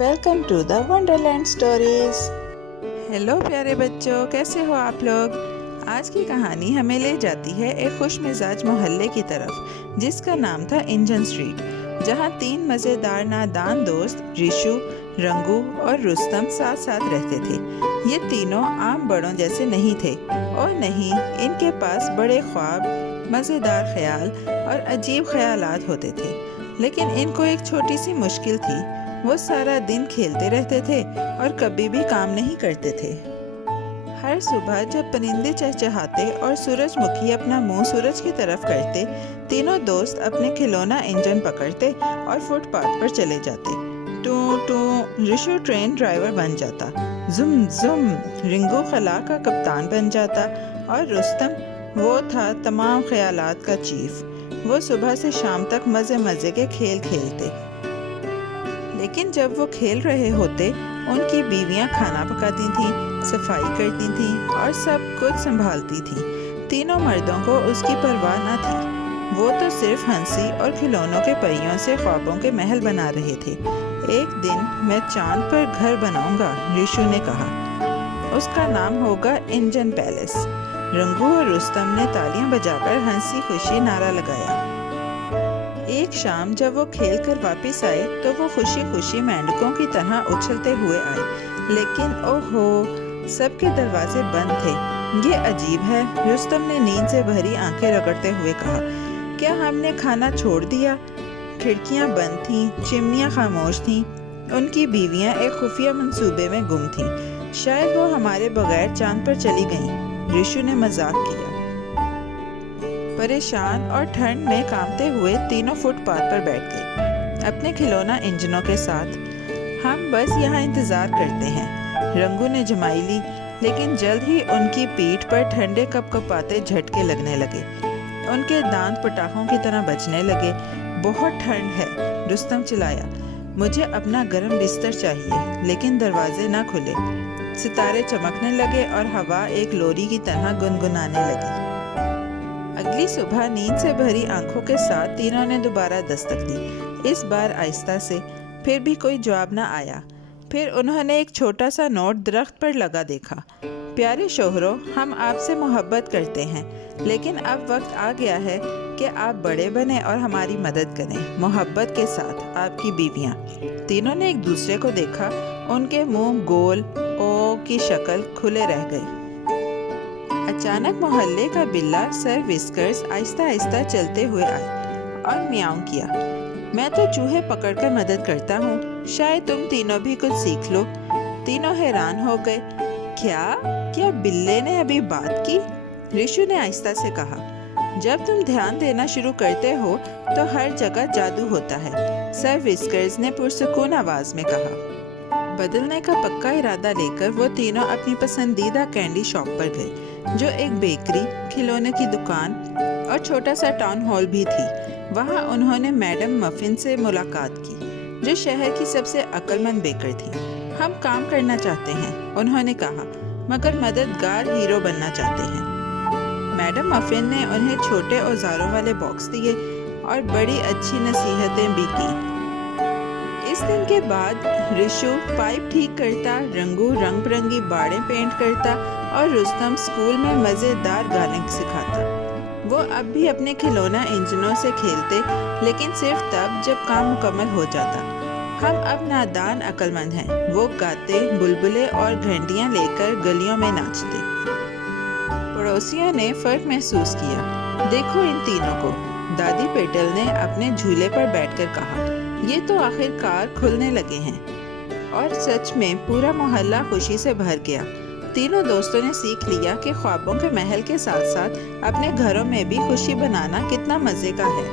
Welcome to the Wonderland Stories. Hello پیارے بچوں، کیسے ہو آپ لوگ؟ آج کی کہانی ہمیں لے جاتی ہے ایک خوش مزاج محلے کی طرف جس کا نام تھا انجن اسٹریٹ، جہاں 3 مزیدار نادان دوست ریشو، رنگو اور رستم ساتھ ساتھ رہتے تھے۔ یہ تینوں عام بڑوں جیسے نہیں تھے اور نہیں ان کے پاس بڑے خواب، مزیدار خیال اور عجیب خیالات ہوتے تھے، لیکن ان کو ایک چھوٹی سی مشکل تھی۔ وہ سارا دن کھیلتے رہتے تھے اور کبھی بھی کام نہیں کرتے تھے۔ ہر صبح جب پرندے چہچہاتے اور سورج مکھی اپنا منہ سورج کی طرف کرتے، تینوں دوست اپنے کھلونا انجن پکڑتے اور فٹ پاتھ پر چلے جاتے۔ ٹوں ٹوں ریشو ٹرین ڈرائیور بن جاتا، زم زم رنگو خلا کا کپتان بن جاتا اور رستم وہ تھا تمام خیالات کا چیف۔ وہ صبح سے شام تک مزے مزے کے کھیل کھیلتے، لیکن جب وہ کھیل رہے ہوتے ان کی بیویاں کھانا پکاتی تھیں، صفائی کرتی تھیں اور سب کچھ سنبھالتی تھیں۔ تینوں مردوں کو اس کی پرواہ نہ تھی، وہ تو صرف ہنسی اور کھلونوں کے پریوں سے خوابوں کے محل بنا رہے تھے۔ ایک دن میں چاند پر گھر بناؤں گا، ریشو نے کہا۔ اس کا نام ہوگا انجن پیلس۔ رنگو اور رستم نے تالیاں بجا کر ہنسی خوشی نعرہ لگایا۔ ایک شام جب وہ کھیل کر واپس آئے تو وہ خوشی خوشی مینڈکوں کی طرح اچھلتے ہوئے آئے، لیکن اوہو، سب کے دروازے بند تھے۔ یہ عجیب ہے، رستم نے نیند سے بھری آنکھیں رگڑتے ہوئے کہا۔ کیا ہم نے کھانا چھوڑ دیا؟ کھڑکیاں بند تھیں، چمنیاں خاموش تھیں۔ ان کی بیویاں ایک خفیہ منصوبے میں گم تھیں، شاید وہ ہمارے بغیر چاند پر چلی گئیں، ریشو نے مذاق کیا۔ پریشان اور ٹھنڈ میں کانپتے ہوئے تینوں فٹ پاتھ پر بیٹھ گئے اپنے کھلونا انجنوں کے ساتھ۔ ہم بس یہاں انتظار کرتے ہیں، رنگو نے جمائی لی، لیکن جلد ہی ان کی پیٹھ پر ٹھنڈے کپ کپاتے جھٹکے لگنے لگے۔ ان کے دانت پٹاخوں کی طرح بجنے لگے۔ بہت ٹھنڈ ہے، رستم چلایا۔ مجھے اپنا گرم بستر چاہیے، لیکن دروازے نہ کھلے۔ ستارے چمکنے لگے اور ہوا ایک لوری کی طرح گنگنانے لگی۔ اگلی صبح نیند سے بھری آنکھوں کے ساتھ تینوں نے دوبارہ دستک دی، اس بار آہستہ سے۔ پھر بھی کوئی جواب نہ آیا۔ پھر انہوں نے ایک چھوٹا سا نوٹ درخت پر لگا دیکھا۔ پیارے شوہروں، ہم آپ سے محبت کرتے ہیں، لیکن اب وقت آ گیا ہے کہ آپ بڑے بنیں اور ہماری مدد کریں۔ محبت کے ساتھ، آپ کی بیویاں۔ تینوں نے ایک دوسرے کو دیکھا، ان کے منہ گول او کی شکل کھلے رہ گئے۔ اچانک محلے کا بلا سر وسکرز آہستہ آہستہ چلتے ہوئے آئے اور میاؤں کیا۔ میں تو چوہے پکڑ کر مدد کرتا ہوں، شاید تم تینوں بھی کچھ سیکھ لو۔ تینوں حیران ہو گئے۔ کیا بلے نے ابھی بات کی؟ ریشو نے آہستہ سے کہا۔ جب تم دھیان دینا شروع کرتے ہو تو ہر جگہ جادو ہوتا ہے، سر وسکرز نے پرسکون آواز میں کہا۔ بدلنے کا پکا ارادہ لے کر وہ تینوں اپنی پسندیدہ کینڈی شاپ پر گئے، جو ایک بیکری، کھلونے کی دکان اور چھوٹا سا ٹاؤن ہال بھی تھی۔ وہاں انہوں نے میڈم مفن سے ملاقات کی، جو شہر کی سب سے عقل مند بیکر تھی۔ ہم کام کرنا چاہتے ہیں، انہوں نے کہا، مگر مددگار ہیرو بننا چاہتے ہیں۔ میڈم مفن نے انہیں چھوٹے اوزاروں والے باکس دیے اور بڑی اچھی نصیحتیں بھی کی۔ اس دن کے بعد ریشو پائپ ٹھیک کرتا، رنگو رنگ برنگی باڑیں پینٹ کرتا اور رستم اسکول میں مزیدار گانے سکھاتا۔ وہ اب بھی اپنے کھلونا انجنوں سے کھیلتے، لیکن صرف تب جب کام مکمل ہو جاتا۔ ہم اب نادان عقل مند ہیں، وہ گاتے، بلبلے اور گھنٹیاں لے کر گلیوں میں ناچتے۔ پڑوسیوں نے فرق محسوس کیا۔ دیکھو ان تینوں کو، دادی پیٹل نے اپنے جھولے پر بیٹھ کر کہا۔ یہ تو آخر کار کھلنے لگے ہیں۔ اور سچ میں پورا محلہ خوشی سے بھر گیا۔ تینوں دوستوں نے سیکھ لیا کہ خوابوں کے محل کے ساتھ ساتھ اپنے گھروں میں بھی خوشی بنانا کتنا مزے کا ہے۔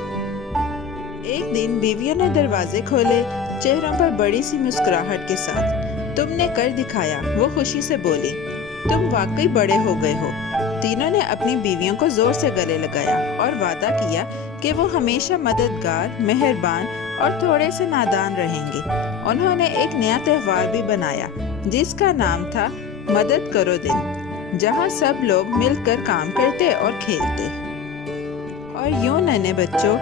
ایک دن بیویوں نے دروازے کھولے، چہروں پر بڑی سی مسکراہٹ کے ساتھ۔ تم نے کر دکھایا، وہ خوشی سے بولی۔ تم واقعی بڑے ہو گئے ہو۔ تینوں نے اپنی بیویوں کو زور سے گلے لگایا اور وعدہ کیا کہ وہ ہمیشہ مددگار، مہربان اور تھوڑے سے نادان رہیں گے۔ انہوں نے ایک نیا تہوار بھی بنایا جس کا نام تھا مدد کرو دن، جہاں سب لوگ مل کر کام کرتے اور کھیلتے۔ اور یوں ننھے بچوں،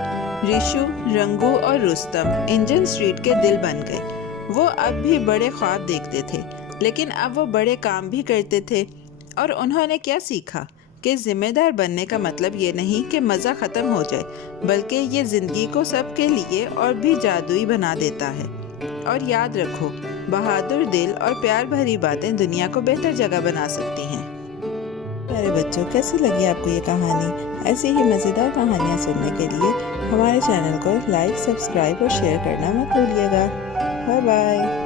ریشو، رنگو اور رستم انجن اسٹریٹ کے دل بن گئے۔ وہ اب بھی بڑے خواب دیکھتے تھے، لیکن اب وہ بڑے کام بھی کرتے تھے۔ اور انہوں نے کیا سیکھا کہ ذمہ دار بننے کا مطلب یہ نہیں کہ مزہ ختم ہو جائے، بلکہ یہ زندگی کو سب کے لیے اور بھی جادوئی بنا دیتا ہے۔ اور یاد رکھو، بہادر دل اور پیار بھری باتیں دنیا کو بہتر جگہ بنا سکتی ہیں۔ پیارے بچوں، کیسی لگی آپ کو یہ کہانی؟ ایسی ہی مزیدار کہانیاں سننے کے لیے ہمارے چینل کو لائک، سبسکرائب اور شیئر کرنا مت بھولیے گا۔ Bye bye.